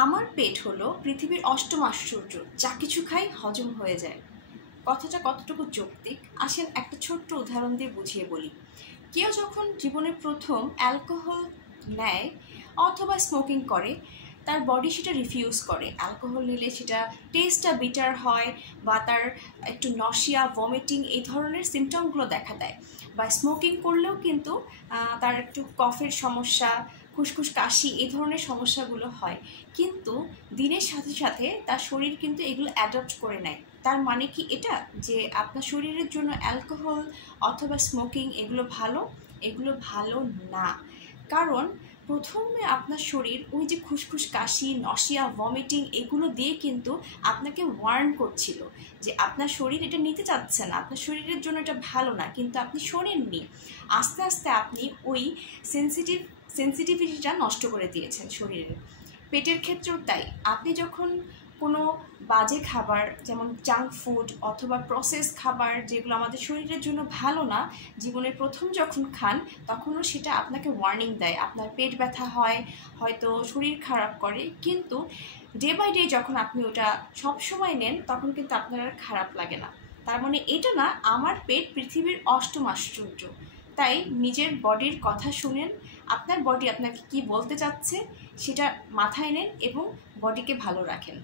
আমার পেট হলো পৃথিবীর অষ্টম আশ্চর্য, যা কিছু খাই হজম হয়ে যায়। কথাটা কতটুকু যৌক্তিক, আসেন একটা ছোট্ট উদাহরণ দিয়ে বুঝিয়ে বলি। কেউ যখন জীবনের প্রথম অ্যালকোহল নেয় অথবা স্মোকিং করে, তার বডি সেটা রিফিউজ করে। অ্যালকোহল নিলে সেটা টেস্টটা বিটার হয় বা তার একটু নশিয়া, ভমিটিং এই ধরনের সিমটমগুলো দেখা দেয়। বা স্মোকিং করলেও কিন্তু তার একটু কফের সমস্যা, খুসখুস কাশি এই ধরনের সমস্যাগুলো হয়। কিন্তু দিনের সাথে সাথে তার শরীর কিন্তু এগুলো অ্যাডপ্ট করে নেয়। তার মানে কি এটা যে আপনার শরীরের জন্য অ্যালকোহল অথবা স্মোকিং এগুলো ভালো? এগুলো ভালো না। কারণ প্রথমে আপনার শরীর ওই যে খুসখুস কাশি, নশিয়া, ভমিটিং এগুলো দিয়ে কিন্তু আপনাকে ওয়ার্ন করছিল যে আপনার শরীর এটা নিতে চাচ্ছে না, আপনার শরীরের জন্য এটা ভালো না, কিন্তু আপনি শোনেননি। আস্তে আস্তে আপনি ওই সেন্সিটিভিটিটা নষ্ট করে দিয়েছেন শরীরের। পেটের ক্ষেত্রেও তাই। আপনি যখন কোনো বাজে খাবার, যেমন জাঙ্ক ফুড অথবা প্রসেস খাবার যেগুলো আমাদের শরীরের জন্য ভালো না, জীবনের প্রথম যখন খান, তখনও সেটা আপনাকে ওয়ার্নিং দেয়। আপনার পেট ব্যথা হয়, হয়তো শরীর খারাপ করে, কিন্তু ডে বাই ডে যখন আপনি ওটা সবসময় নেন, তখন কিন্তু আপনার আর খারাপ লাগে না। তার মানে এটা না আমার পেট পৃথিবীর অষ্টম আশ্চর্য। তাই নিজের বডির কথা শুনেন, আপনার বডি আপনাকে কি বলতে চাচ্ছে সেটা মাথায় নেন এবং বডিকে ভালো রাখেন।